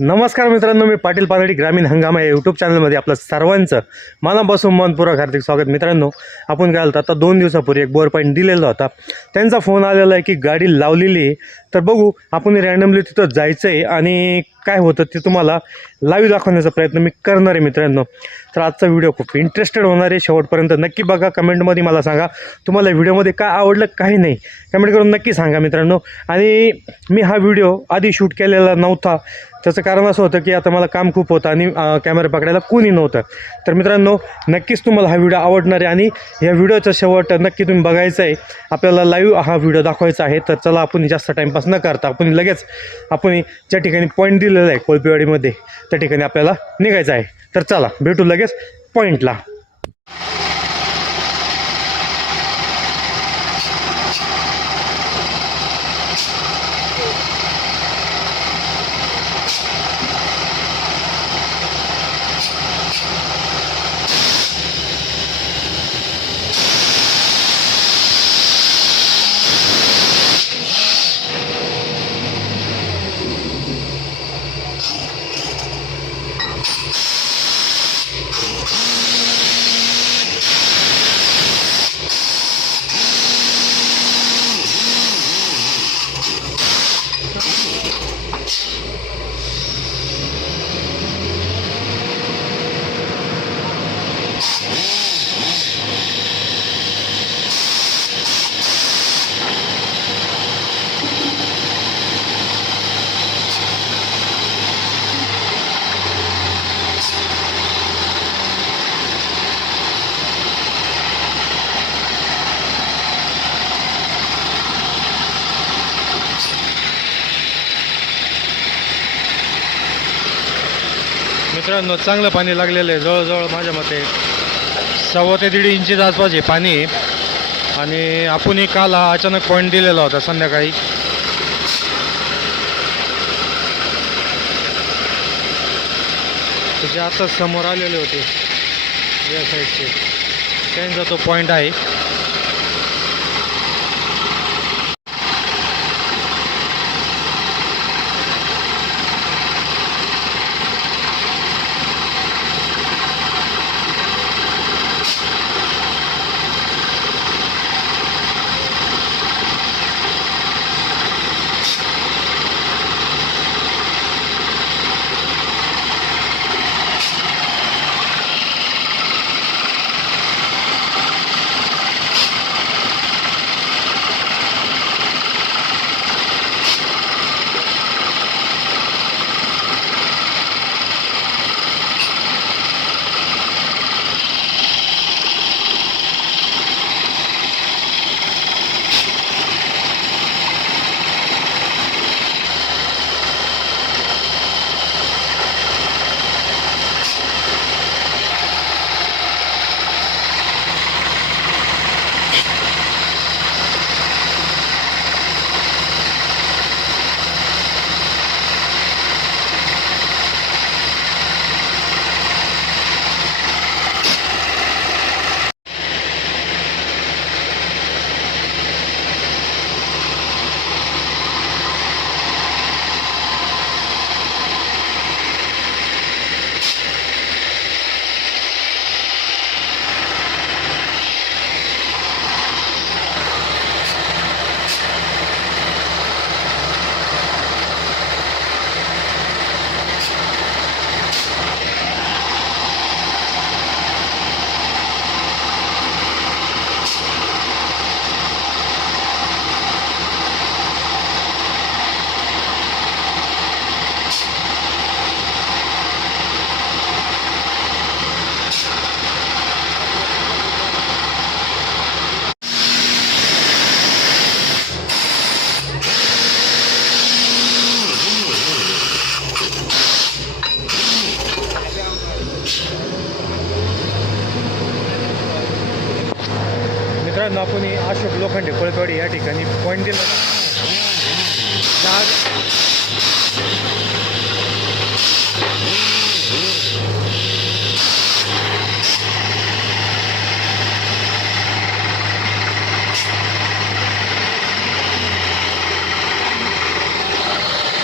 नमस्कार मित्रांनो मी पाटील पानडी ग्रामीण हंगामा या यूट्यूब चॅनलमध्ये आपलं सर्वांचं मनापासून मनपूर्वक हार्दिक स्वागत मित्रांनो. आपण काय होतं आता दोन दिवसापूर्वी एक बोर पॉईंट दिलेला होता. त्यांचा फोन आलेला आहे की गाडी लावलेली आहे. तर बघू आपण रॅन्डमली तिथं जायचं आहे आणि काय होतं ते तुम्हाला लाईव्ह दाखवण्याचा प्रयत्न मी करणार आहे मित्रांनो. तर आजचा व्हिडिओ खूप इंटरेस्टेड होणार आहे. शेवटपर्यंत नक्की बघा. कमेंटमध्ये मला सांगा तुम्हाला व्हिडिओमध्ये काय आवडलं काही नाही. कमेंट करून नक्की सांगा मित्रांनो. आणि मी हा व्हिडिओ आधी शूट केलेला नव्हता. त्याचं कारण असं होतं की आता मला काम खूप होतं आणि कॅमेरा पकडायला कोणी नव्हतं. तर मित्रांनो नक्कीच तुम्हाला हा व्हिडिओ आवडणार आहे. आणि या व्हिडिओचा शेवट नक्की तुम्ही बघायचा आहे. आपल्याला लाईव्ह हा व्हिडिओ दाखवायचा आहे. तर चला आपण जास्त टाईमपास न करता आपण लगेच आपण ज्या ठिकाणी पॉईंट दिलेला आहे कोळपेवाडीमध्ये त्या ठिकाणी आपल्याला निघायचं आहे. तर चला भेटू लगेच पॉईंटला मित्रांनो चांगलं पाणी लागलेलं आहे जवळजवळ माझ्या मते सव्वा ते दीड इंचीच आसपास आहे पाणी आहे. आणि आपणही काल हा अचानक पॉईंट दिलेला होता संध्याकाळी जे आता समोर आलेले होते या साईडचे त्यांचा तो पॉईंट आहे आपण अशोक लोखंडे कोळपेवाडी या ठिकाणी पॉईंट दिला. जाग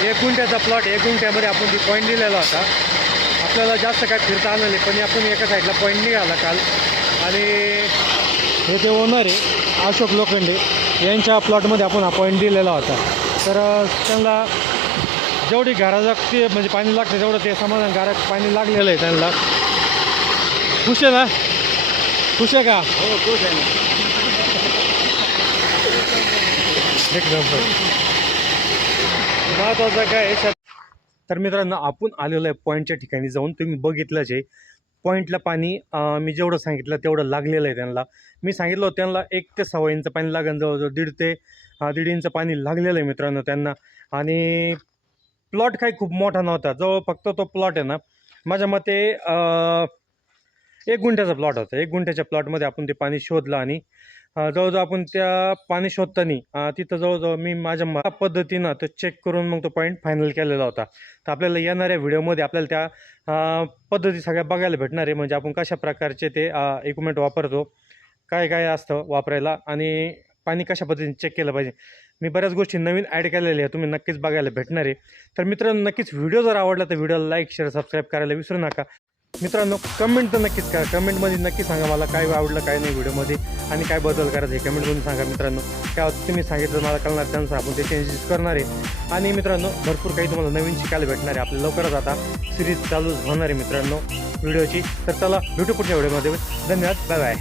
एक गुंठ्याचा प्लॉट एक गुंठ्यामध्ये आपण ती पॉईंट दिलेला होता. आपल्याला जास्त काय फिरता आलं नाही पण आपण एका साईडला पॉईंट निघाला काल. आणि हे ते ओनर आहे अशोक लोखंडे यांच्या प्लॉटमध्ये आपण हा पॉईंट दिलेला होता. तर त्यांना जेवढी घराला ते म्हणजे पाणी लागतं तेवढं ते समाधान घरात पाणी लागलेलं आहे त्यांना. खुश आहे ना? खुश आहे का? हो खुश आहे महत्वाचं काय तर मित्रांनो आपण आलेलो आहे पॉईंटच्या ठिकाणी जाऊन तुम्ही बघितलंच आहे. पॉईंटला पाणी मी जेवढं सांगितलं तेवढं लागलेलं आहे त्यांना. मी सांगितलं होतं त्यांना एक ते सव्वा इंच पाणी लागेल जवळजवळ दीड ते दीड इंच पाणी लागलेलं आहे मित्रांनो त्यांना. आणि प्लॉट काही खूप मोठा नव्हता जवळ फक्त तो प्लॉट आहे ना. माझ्या मते एक गुंठ्याचा प्लॉट होता. एक गुंठ्याच्या प्लॉटमध्ये आपण ते पाणी शोधलं आणि जवळजवळ आपण त्या पाणी शोधताना तिथं जवळजवळ मी माझ्या म- पद्धतीनं तो चेक करून मग तो पॉईंट फायनल केलेला होता. तर आपल्याला येणाऱ्या व्हिडिओमध्ये आपल्याला त्या पद्धती सगळ्या बघायला भेटणार आहे. म्हणजे आपण कशा प्रकारचे ते इक्विपमेंट वापरतो काय काय असतं वापरायला आणि पाणी कशा पद्धतीने चेक केलं पाहिजे. मी बऱ्याच गोष्टी नवीन ॲड केलेल्या आहे तुम्ही नक्कीच बघायला भेटणार आहे. तर मित्रांनो नक्कीच व्हिडिओ जर आवडला तर व्हिडिओला लाईक शेअर सबस्क्राईब करायला विसरू नका. मित्रांनो कमेंट तर नक्कीच करा. कमेंटमध्ये नक्की सांगा मला काय आवडलं काय नाही व्हिडिओमध्ये आणि काय बदल करायचं हे कमेंटमधून सांगा मित्रांनो. काय तुम्ही सांगितलं मला कळणार त्यानुसार आपण ते चेंजेस करणार आहे. आणि मित्रांनो भरपूर काही तुम्हाला नवीन शिकायला भेटणार आहे. आपल्या लवकरच आता सिरीज चालू होणार आहे मित्रांनो व्हिडिओची. तर चला भेटू पुढच्या व्हिडिओमध्ये. धन्यवाद. Bye bye